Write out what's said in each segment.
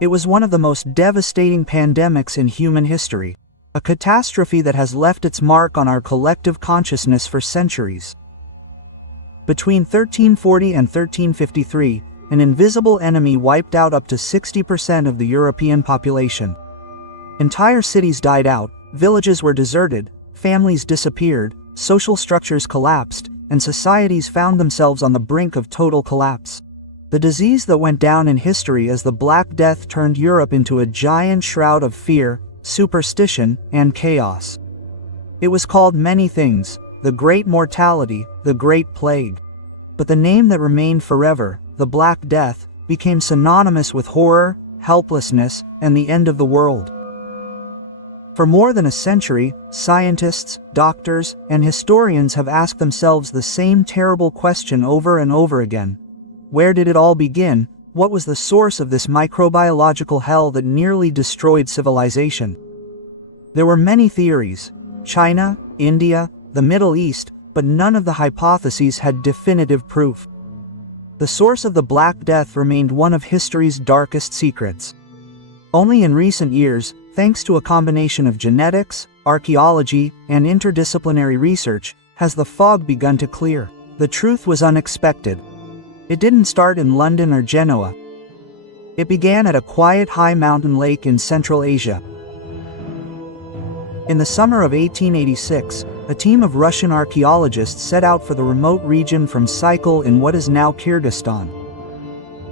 It was one of the most devastating pandemics in human history, a catastrophe that has left its mark on our collective consciousness for centuries. Between 1340 and 1353, an invisible enemy wiped out up to 60% of the European population. Entire cities died out, villages were deserted, families disappeared, social structures collapsed, and societies found themselves on the brink of total collapse. The disease that went down in history as the Black Death turned Europe into a giant shroud of fear, superstition, and chaos. It was called many things: the Great Mortality, the Great Plague. But the name that remained forever, the Black Death, became synonymous with horror, helplessness, and the end of the world. For more than a century, scientists, doctors, and historians have asked themselves the same terrible question over and over again. Where did it all begin? What was the source of this microbiological hell that nearly destroyed civilization? There were many theories: China, India, the Middle East, but none of the hypotheses had definitive proof. The source of the Black Death remained one of history's darkest secrets. Only in recent years, thanks to a combination of genetics, archaeology, and interdisciplinary research, has the fog begun to clear. The truth was unexpected. It didn't start in London or Genoa. It began at a quiet high mountain lake in Central Asia. In the summer of 1886, a team of Russian archaeologists set out for the remote region from Saikal in what is now Kyrgyzstan.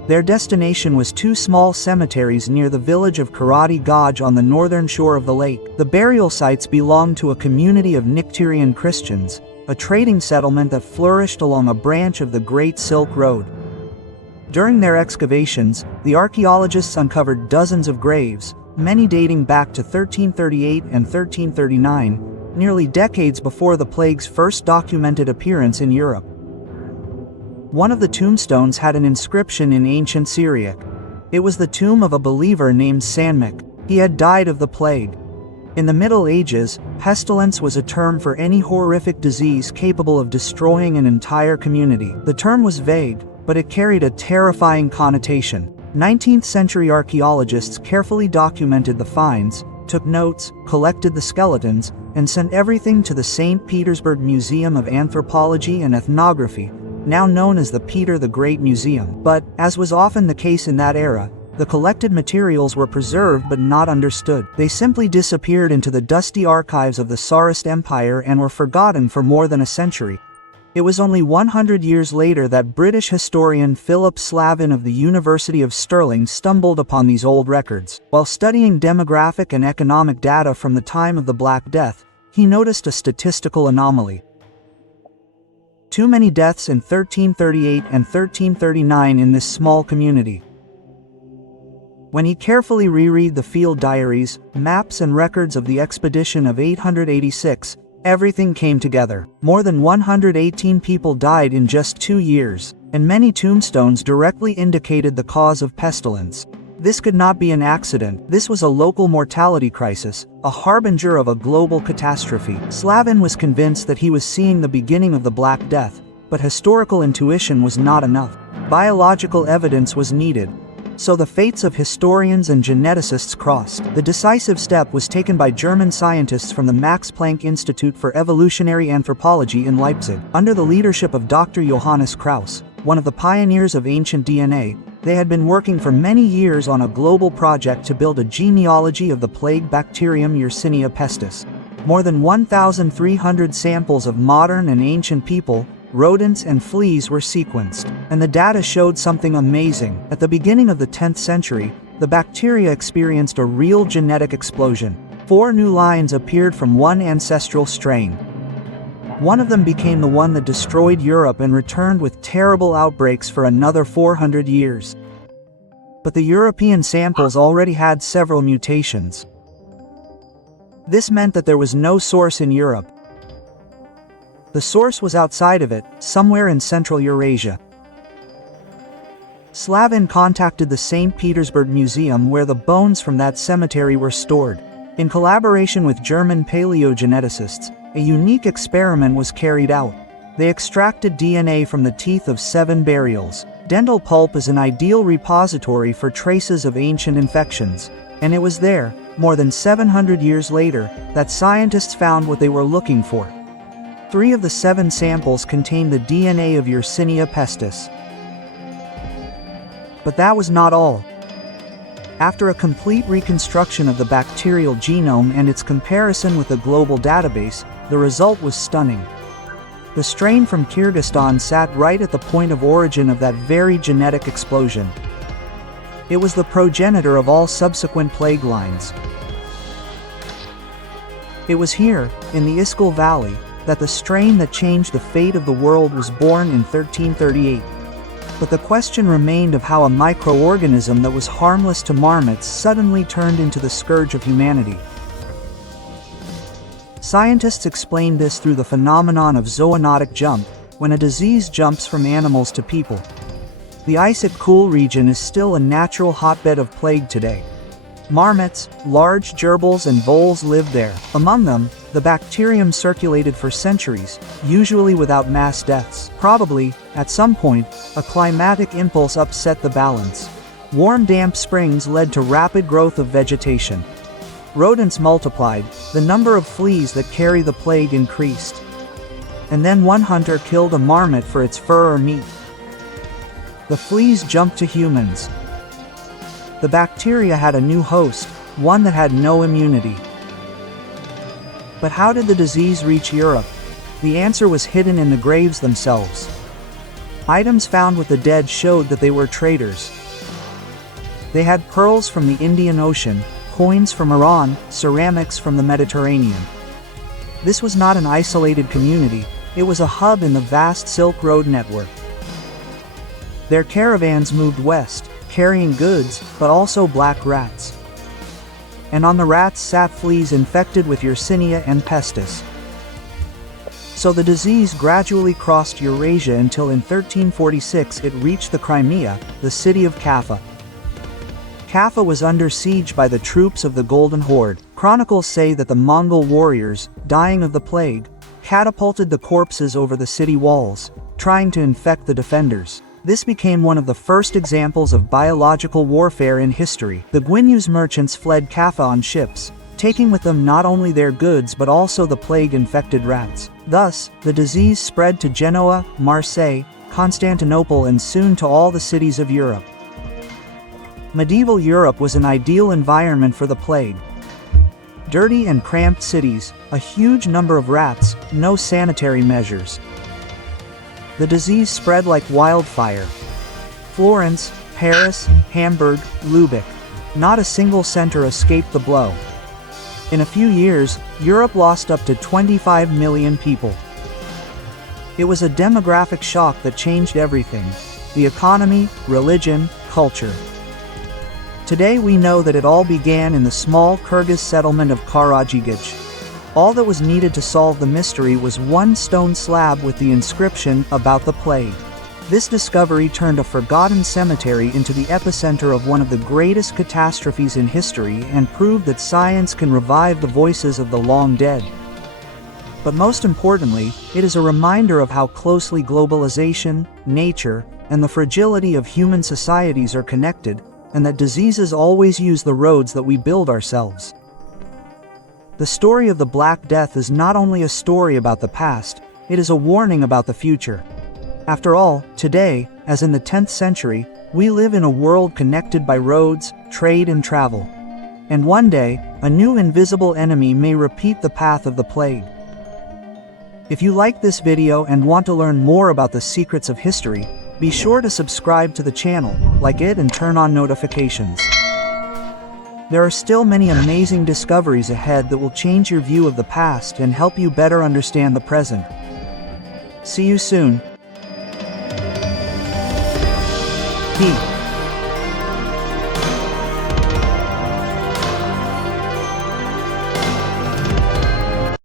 Their destination was two small cemeteries near the village of Karati Gaj on the northern shore of the lake. The burial sites belonged to a community of Nictarian Christians, a trading settlement that flourished along a branch of the Great Silk Road. During their excavations, the archaeologists uncovered dozens of graves, many dating back to 1338 and 1339, nearly decades before the plague's first documented appearance in Europe. One of the tombstones had an inscription in ancient Syriac. It was the tomb of a believer named Sanmik. He had died of the plague. In the Middle Ages, pestilence was a term for any horrific disease capable of destroying an entire community. The term was vague, but it carried a terrifying connotation. 19th century archaeologists carefully documented the finds, took notes, collected the skeletons, and sent everything to the St. Petersburg Museum of Anthropology and Ethnography, now known as the Peter the Great Museum. But, as was often the case in that era, the collected materials were preserved but not understood. They simply disappeared into the dusty archives of the Tsarist Empire and were forgotten for more than a century. It was only 100 years later that British historian Philip Slavin of the University of Stirling stumbled upon these old records. While studying demographic and economic data from the time of the Black Death, he noticed a statistical anomaly. Too many deaths in 1338 and 1339 in this small community. When he carefully reread the field diaries, maps and records of the expedition of 886, everything came together. More than 118 people died in just 2 years, and many tombstones directly indicated the cause of pestilence. This could not be an accident. This was a local mortality crisis, a harbinger of a global catastrophe. Slavin was convinced that he was seeing the beginning of the Black Death, but historical intuition was not enough. Biological evidence was needed. So the fates of historians and geneticists crossed. The decisive step was taken by German scientists from the Max Planck Institute for Evolutionary Anthropology in Leipzig. Under the leadership of Dr. Johannes Krauss, one of the pioneers of ancient DNA, they had been working for many years on a global project to build a genealogy of the plague bacterium Yersinia pestis. More than 1,300 samples of modern and ancient people, rodents and fleas were sequenced, and the data showed something amazing. At the beginning of the 10th century, the bacteria experienced a real genetic explosion. 4 new lines appeared from one ancestral strain. One of them became the one that destroyed Europe and returned with terrible outbreaks for another 400 years. But the European samples already had several mutations. This meant that there was no source in Europe. The source was outside of it, somewhere in Central Eurasia. Slavin contacted the St. Petersburg Museum where the bones from that cemetery were stored. In collaboration with German paleogeneticists, a unique experiment was carried out. They extracted DNA from the teeth of 7 burials. Dental pulp is an ideal repository for traces of ancient infections, and it was there, more than 700 years later, that scientists found what they were looking for. 3 of the 7 samples contained the DNA of Yersinia pestis. But that was not all. After a complete reconstruction of the bacterial genome and its comparison with a global database, the result was stunning. The strain from Kyrgyzstan sat right at the point of origin of that very genetic explosion. It was the progenitor of all subsequent plague lines. It was here, in the Iskil Valley, that the strain that changed the fate of the world was born in 1338. But the question remained of how a microorganism that was harmless to marmots suddenly turned into the scourge of humanity. Scientists explained this through the phenomenon of zoonotic jump, when a disease jumps from animals to people. The Issyk-Kul region is still a natural hotbed of plague today. Marmots, large gerbils and voles live there. Among them, the bacterium circulated for centuries, usually without mass deaths. Probably, at some point, a climatic impulse upset the balance. Warm damp springs led to rapid growth of vegetation. Rodents multiplied, the number of fleas that carry the plague increased. And then one hunter killed a marmot for its fur or meat. The fleas jumped to humans. The bacteria had a new host, one that had no immunity. But how did the disease reach Europe? The answer was hidden in the graves themselves. Items found with the dead showed that they were traders. They had pearls from the Indian Ocean, coins from Iran, ceramics from the Mediterranean. This was not an isolated community, it was a hub in the vast Silk Road network. Their caravans moved west, carrying goods, but also black rats. And on the rats sat fleas infected with Yersinia and pestis. So the disease gradually crossed Eurasia until in 1346 it reached the Crimea, the city of Kaffa. Kaffa was under siege by the troops of the Golden Horde. Chronicles say that the Mongol warriors, dying of the plague, catapulted the corpses over the city walls, trying to infect the defenders. This became one of the first examples of biological warfare in history. The Gwinews merchants fled Kaffa on ships, taking with them not only their goods but also the plague-infected rats. Thus, the disease spread to Genoa, Marseille, Constantinople and soon to all the cities of Europe. Medieval Europe was an ideal environment for the plague. Dirty and cramped cities, a huge number of rats, no sanitary measures. The disease spread like wildfire. Florence, Paris, Hamburg, Lübeck. Not a single center escaped the blow. In a few years, Europe lost up to 25 million people. It was a demographic shock that changed everything: the economy, religion, culture. Today we know that it all began in the small Kyrgyz settlement of Karadzhigich. All that was needed to solve the mystery was one stone slab with the inscription, "About the Plague." This discovery turned a forgotten cemetery into the epicenter of one of the greatest catastrophes in history and proved that science can revive the voices of the long dead. But most importantly, it is a reminder of how closely globalization, nature, and the fragility of human societies are connected, and that diseases always use the roads that we build ourselves. The story of the Black Death is not only a story about the past, it is a warning about the future. After all, today, as in the 10th century, we live in a world connected by roads, trade and travel. And one day, a new invisible enemy may repeat the path of the plague. If you like this video and want to learn more about the secrets of history, be sure to subscribe to the channel, like it and turn on notifications. There are still many amazing discoveries ahead that will change your view of the past and help you better understand the present. See you soon. Peace.